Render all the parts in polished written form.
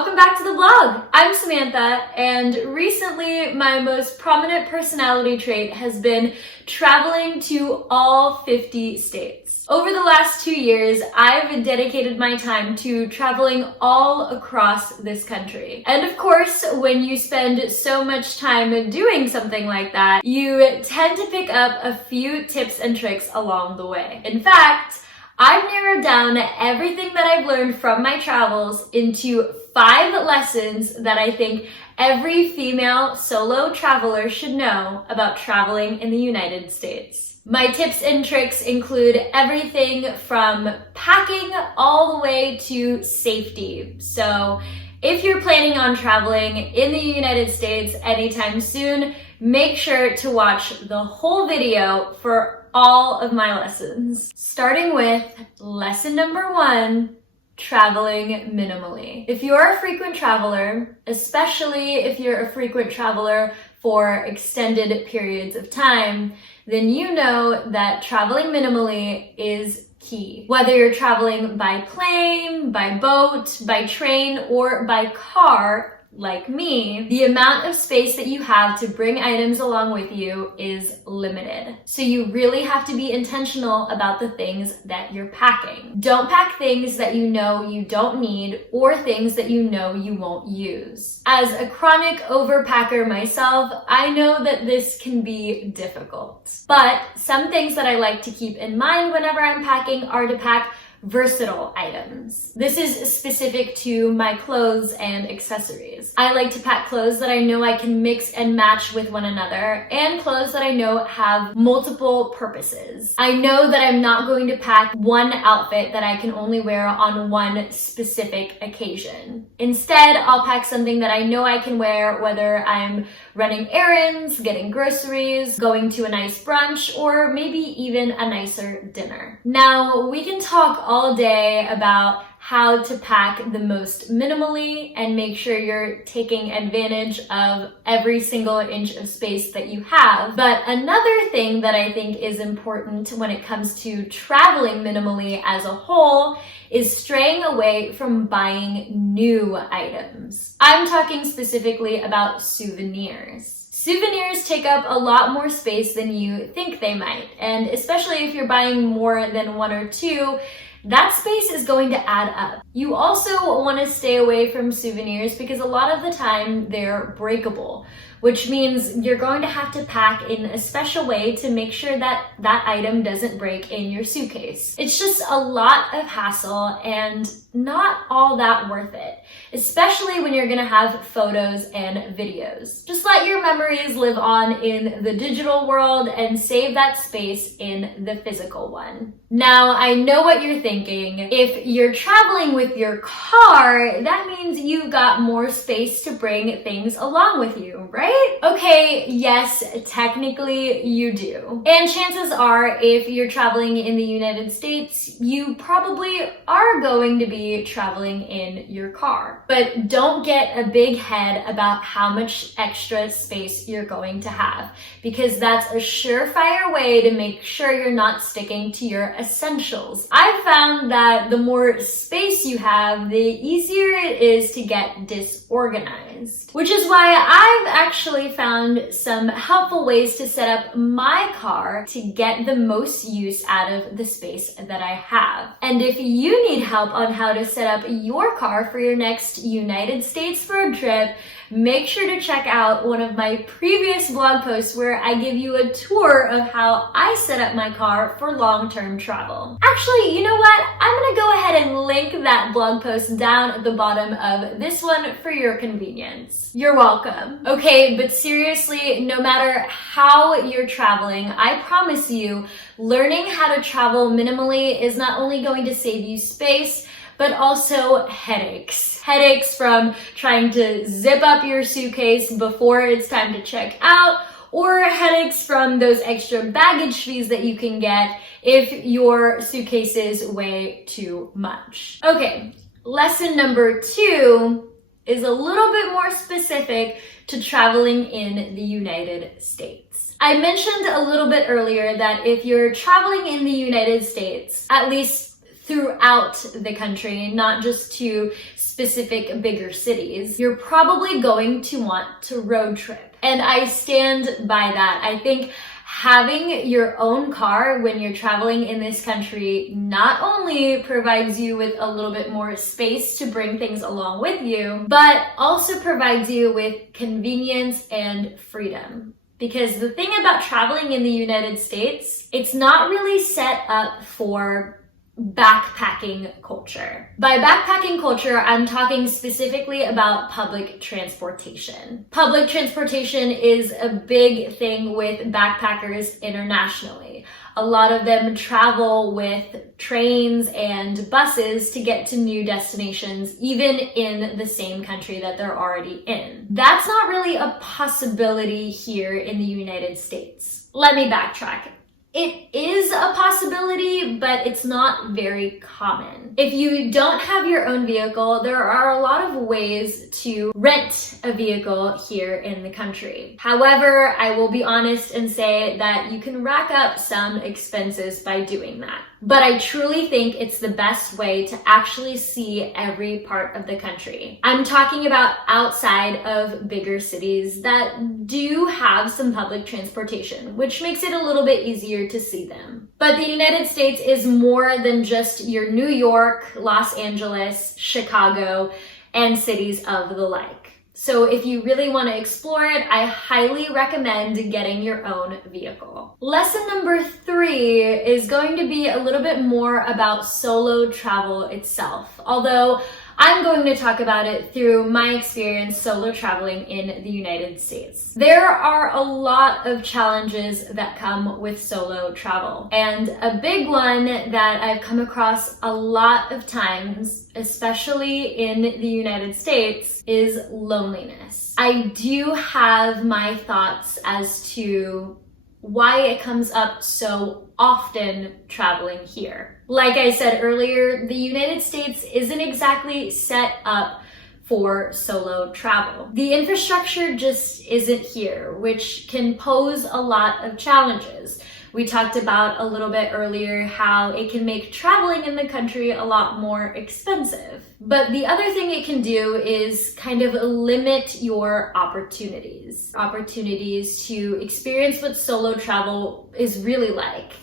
welcome back to the vlog. I'm Samantha, and recently my most prominent personality trait has been traveling to all 50 states. Over the last 2 years, I've dedicated my time to traveling all across this country. And of course, when you spend so much time doing something like that, you tend to pick up a few tips and tricks along the way. In fact, I've narrowed down everything that I've learned from my travels into 5 lessons that I think every female solo traveler should know about traveling in the United States. My tips and tricks include everything from packing all the way to safety. So if you're planning on traveling in the United States anytime soon, make sure to watch the whole video for all of my lessons. Starting with lesson number 1, traveling minimally. If you're a frequent traveler, especially if you're a frequent traveler for extended periods of time, then you know that traveling minimally is key. Whether you're traveling by plane, by boat, by train, or by car, like me, the amount of space that you have to bring items along with you is limited. So you really have to be intentional about the things that you're packing. Don't pack things that you know you don't need or things that you know you won't use. As a chronic overpacker myself, I know that this can be difficult. But some things that I like to keep in mind whenever I'm packing are to pack versatile items. This is specific to my clothes and accessories. I like to pack clothes that I know I can mix and match with one another, and clothes that I know have multiple purposes. I know that I'm not going to pack one outfit that I can only wear on one specific occasion. Instead, I'll pack something that I know I can wear whether I'm running errands, getting groceries, going to a nice brunch, or maybe even a nicer dinner. Now, we can talk all day about how to pack the most minimally and make sure you're taking advantage of every single inch of space that you have. But another thing that I think is important when it comes to traveling minimally as a whole is straying away from buying new items. I'm talking specifically about souvenirs. Souvenirs take up a lot more space than you think they might, and especially if you're buying more than 1 or 2, that space is going to add up. You also want to stay away from souvenirs because a lot of the time they're breakable, which means you're going to have to pack in a special way to make sure that that item doesn't break in your suitcase. It's just a lot of hassle and not all that worth it, especially when you're gonna have photos and videos. Just let your memories live on in the digital world and save that space in the physical one. Now, I know what you're thinking. If you're traveling with your car, that means you've got more space to bring things along with you, right? Okay, yes, technically you do. And chances are, if you're traveling in the United States, you probably are going to be traveling in your car. But don't get a big head about how much extra space you're going to have, because that's a surefire way to make sure you're not sticking to your essentials. I've found that the more space you have, the easier it is to get disorganized, which is why I've actually found some helpful ways to set up my car to get the most use out of the space that I have. And if you need help on how to set up your car for your next United States road trip, make sure to check out one of my previous blog posts where I give you a tour of how I set up my car for long-term travel. Actually, you know what? I'm gonna go ahead and link that blog post down at the bottom of this one for your convenience. You're welcome. Okay, but seriously, no matter how you're traveling, I promise you, learning how to travel minimally is not only going to save you space, but also headaches. Headaches from trying to zip up your suitcase before it's time to check out, or headaches from those extra baggage fees that you can get if your suitcases weigh too much. Okay, lesson number 2 is a little bit more specific to traveling in the United States. I mentioned a little bit earlier that if you're traveling in the United States, at least throughout the country, not just to specific bigger cities, you're probably going to want to road trip. And I stand by that. I think having your own car when you're traveling in this country not only provides you with a little bit more space to bring things along with you, but also provides you with convenience and freedom. Because the thing about traveling in the United States, it's not really set up for backpacking culture. By backpacking culture, I'm talking specifically about public transportation. Public transportation is a big thing with backpackers internationally. A lot of them travel with trains and buses to get to new destinations, even in the same country that they're already in. That's not really a possibility here in the United States. Let me backtrack. It is a possibility, but it's not very common. If you don't have your own vehicle, there are a lot of ways to rent a vehicle here in the country. However, I will be honest and say that you can rack up some expenses by doing that. But I truly think it's the best way to actually see every part of the country. I'm talking about outside of bigger cities that do have some public transportation, which makes it a little bit easier to see them. But the United States is more than just your New York, Los Angeles, Chicago, and cities of the like. So if you really want to explore it, I highly recommend getting your own vehicle. Lesson number 3 is going to be a little bit more about solo travel itself, although I'm going to talk about it through my experience solo traveling in the United States. There are a lot of challenges that come with solo travel, and a big one that I've come across a lot of times, especially in the United States, is loneliness. I do have my thoughts as to why it comes up so often traveling here. Like I said earlier, the United States isn't exactly set up for solo travel. The infrastructure just isn't here, which can pose a lot of challenges. We talked about a little bit earlier how it can make traveling in the country a lot more expensive. But the other thing it can do is kind of limit your opportunities. Opportunities to experience what solo travel is really like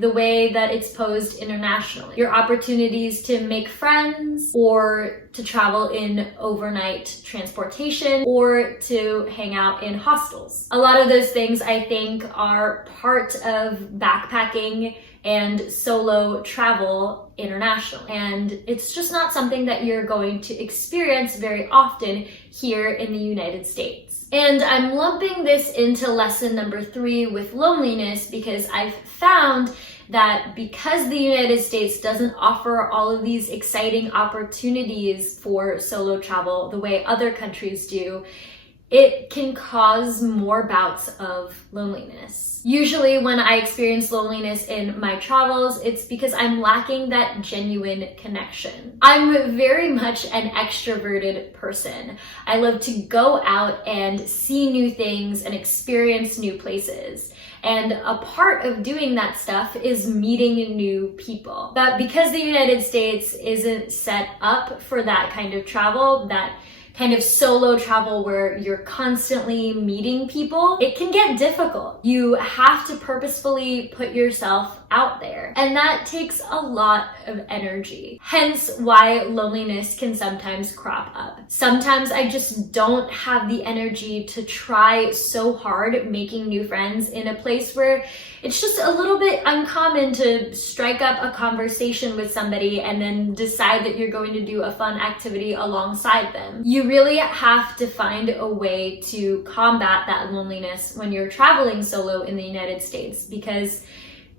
the way that it's posed internationally. Your opportunities to make friends, or to travel in overnight transportation, or to hang out in hostels. A lot of those things I think are part of backpacking and solo travel internationally. And it's just not something that you're going to experience very often here in the United States. And I'm lumping this into lesson number 3 with loneliness because I've found that because the United States doesn't offer all of these exciting opportunities for solo travel the way other countries do, it can cause more bouts of loneliness. Usually when I experience loneliness in my travels, it's because I'm lacking that genuine connection. I'm very much an extroverted person. I love to go out and see new things and experience new places. And a part of doing that stuff is meeting new people. But because the United States isn't set up for that kind of travel, that kind of solo travel where you're constantly meeting people, it can get difficult. You have to purposefully put yourself out there, and that takes a lot of energy. Hence why loneliness can sometimes crop up. Sometimes I just don't have the energy to try so hard making new friends in a place where it's just a little bit uncommon to strike up a conversation with somebody and then decide that you're going to do a fun activity alongside them. You really have to find a way to combat that loneliness when you're traveling solo in the United States, because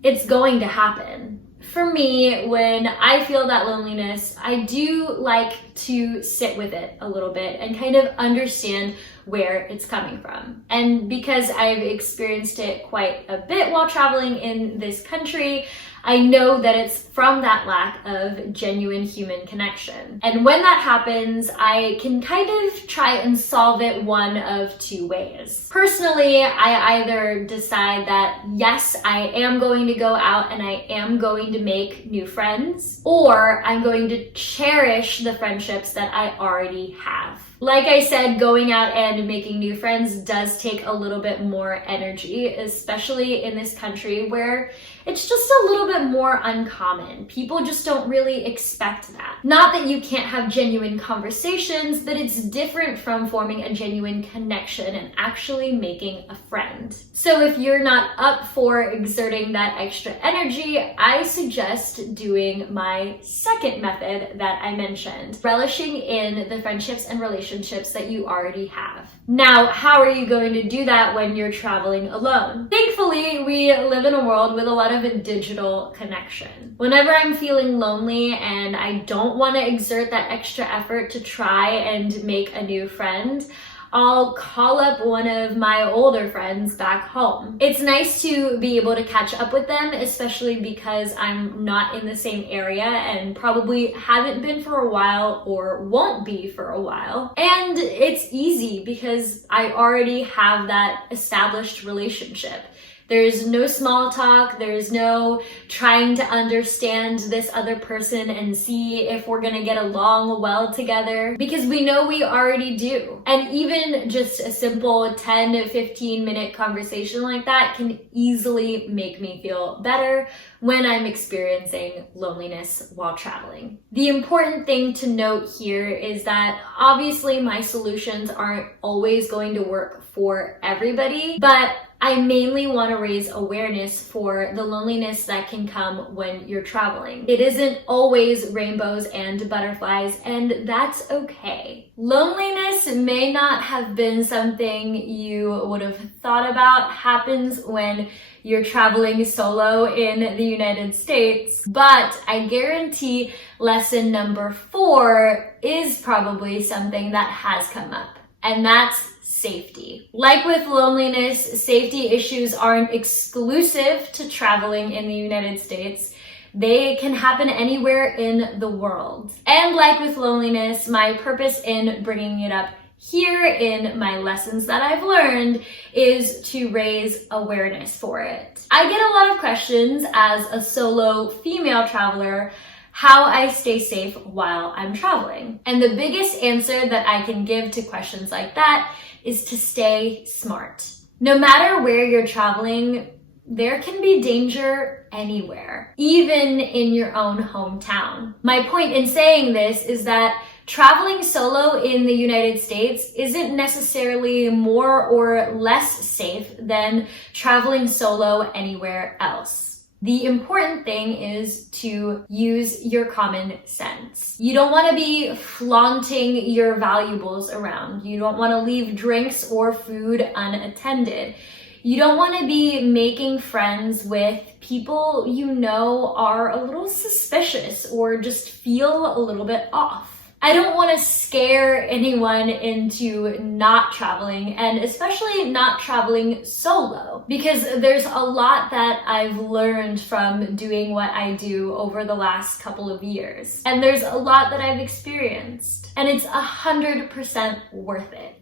it's going to happen. For me, when I feel that loneliness, I do like to sit with it a little bit and kind of understand where it's coming from. And because I've experienced it quite a bit while traveling in this country, I know that it's from that lack of genuine human connection. And when that happens, I can kind of try and solve it one of two ways. Personally, I either decide that yes, I am going to go out and I am going to make new friends, or I'm going to cherish the friendships that I already have. Like I said, going out and making new friends does take a little bit more energy, especially in this country where it's just a little bit more uncommon. People just don't really expect that. Not that you can't have genuine conversations, but it's different from forming a genuine connection and actually making a friend. So if you're not up for exerting that extra energy, I suggest doing my second method that I mentioned, relishing in the friendships and relationships that you already have. Now, how are you going to do that when you're traveling alone? Thankfully, we live in a world with a lot of a digital connection. Whenever I'm feeling lonely and I don't want to exert that extra effort to try and make a new friend, I'll call up one of my older friends back home. It's nice to be able to catch up with them, especially because I'm not in the same area and probably haven't been for a while or won't be for a while. And it's easy because I already have that established relationship. There's no small talk, there's no trying to understand this other person and see if we're gonna get along well together, because we know we already do. And even just a simple 10 to 15 minute conversation like that can easily make me feel better when I'm experiencing loneliness while traveling. The important thing to note here is that obviously my solutions aren't always going to work for everybody, but I mainly want to raise awareness for the loneliness that can come when you're traveling. It isn't always rainbows and butterflies, and that's okay. Loneliness may not have been something you would have thought about happens when you're traveling solo in the United States, but I guarantee lesson number 4 is probably something that has come up, and that's safety. Like with loneliness, safety issues aren't exclusive to traveling in the United States. They can happen anywhere in the world. And like with loneliness, my purpose in bringing it up here in my lessons that I've learned is to raise awareness for it. I get a lot of questions as a solo female traveler how I stay safe while I'm traveling. And the biggest answer that I can give to questions like that is to stay smart. No matter where you're traveling, there can be danger anywhere, even in your own hometown. My point in saying this is that traveling solo in the United States isn't necessarily more or less safe than traveling solo anywhere else. The important thing is to use your common sense. You don't want to be flaunting your valuables around. You don't want to leave drinks or food unattended. You don't want to be making friends with people you know are a little suspicious or just feel a little bit off. I don't want to scare anyone into not traveling, and especially not traveling solo, because there's a lot that I've learned from doing what I do over the last couple of years. And there's a lot that I've experienced, and it's 100% worth it,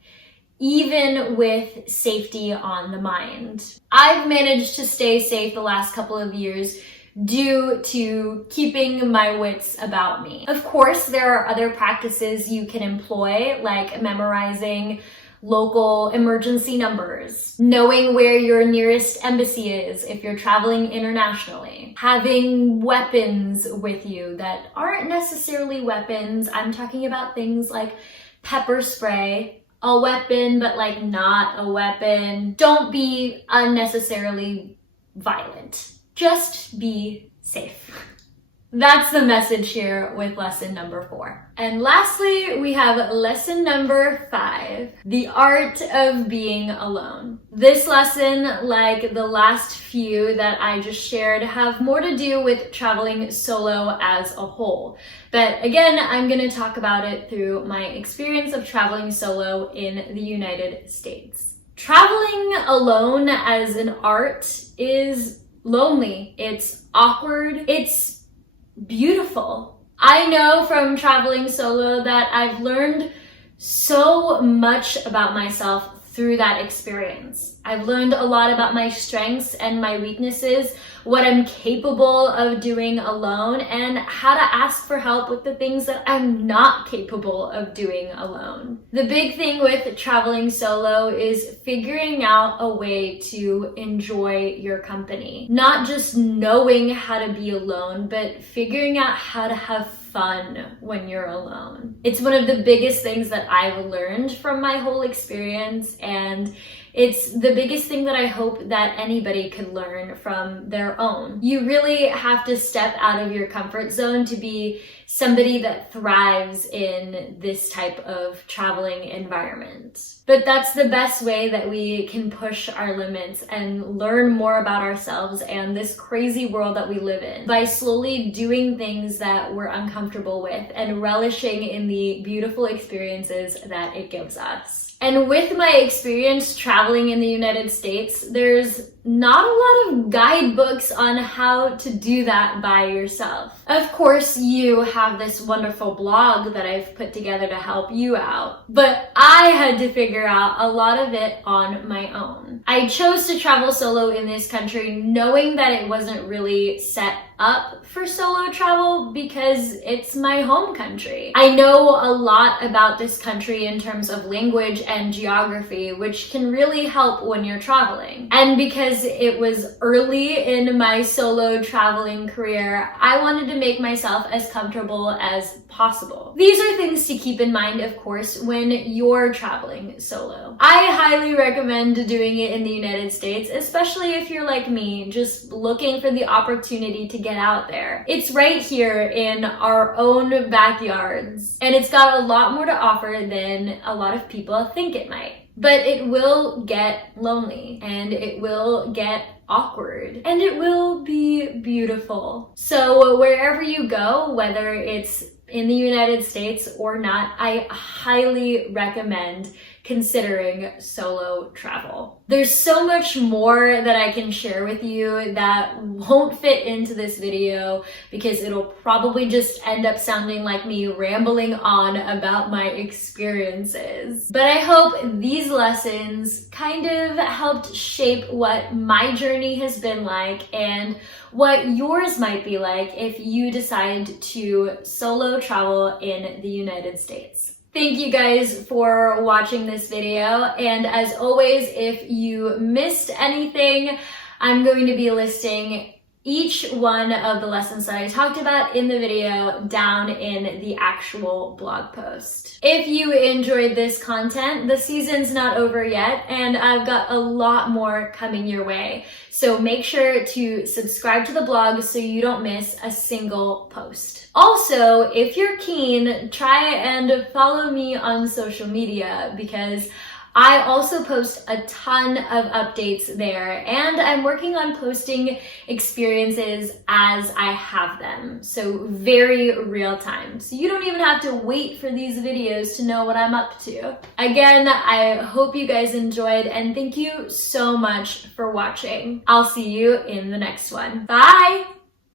even with safety on the mind. I've managed to stay safe the last couple of years due to keeping my wits about me. Of course, there are other practices you can employ, like memorizing local emergency numbers, knowing where your nearest embassy is if you're traveling internationally, having weapons with you that aren't necessarily weapons. I'm talking about things like pepper spray, a weapon but like not a weapon. Don't be unnecessarily violent. Just be safe. That's the message here with lesson number 4. And lastly, we have lesson number 5, the art of being alone. This lesson, like the last few that I just shared, have more to do with traveling solo as a whole. But again, I'm going to talk about it through my experience of traveling solo in the United States. Traveling alone as an art is lonely, it's awkward, it's beautiful. I know from traveling solo that I've learned so much about myself through that experience. I've learned a lot about my strengths and my weaknesses, what I'm capable of doing alone, and how to ask for help with the things that I'm not capable of doing alone. The big thing with traveling solo is figuring out a way to enjoy your company. Not just knowing how to be alone, but figuring out how to have fun when you're alone. It's one of the biggest things that I've learned from my whole experience, and it's the biggest thing that I hope that anybody could learn from their own. You really have to step out of your comfort zone to be somebody that thrives in this type of traveling environment. But that's the best way that we can push our limits and learn more about ourselves and this crazy world that we live in, by slowly doing things that we're uncomfortable with and relishing in the beautiful experiences that it gives us. And with my experience traveling in the United States, there's not a lot of guidebooks on how to do that by yourself. Of course, you have this wonderful blog that I've put together to help you out, but I had to figure out a lot of it on my own. I chose to travel solo in this country knowing that it wasn't really set up for solo travel because it's my home country. I know a lot about this country in terms of language and geography, which can really help when you're traveling. And because it was early in my solo traveling career, I wanted to make myself as comfortable as possible. These are things to keep in mind, of course, when you're traveling solo. I highly recommend doing it in the United States, especially if you're like me, just looking for the opportunity to get out there. It's right here in our own backyards, and it's got a lot more to offer than a lot of people think it might. But it will get lonely, and it will get awkward, and it will be beautiful. So wherever you go, whether it's in the United States or not, I highly recommend considering solo travel. There's so much more that I can share with you that won't fit into this video because it'll probably just end up sounding like me rambling on about my experiences. But I hope these lessons kind of helped shape what my journey has been like and what yours might be like if you decide to solo travel in the United States. Thank you guys for watching this video, and as always, if you missed anything, I'm going to be listing each one of the lessons that I talked about in the video down in the actual blog post. If you enjoyed this content, the season's not over yet, and I've got a lot more coming your way. So make sure to subscribe to the blog so you don't miss a single post. Also, if you're keen, try and follow me on social media because I also post a ton of updates there, and I'm working on posting experiences as I have them. So very real time. So you don't even have to wait for these videos to know what I'm up to. Again, I hope you guys enjoyed, and thank you so much for watching. I'll see you in the next one. Bye!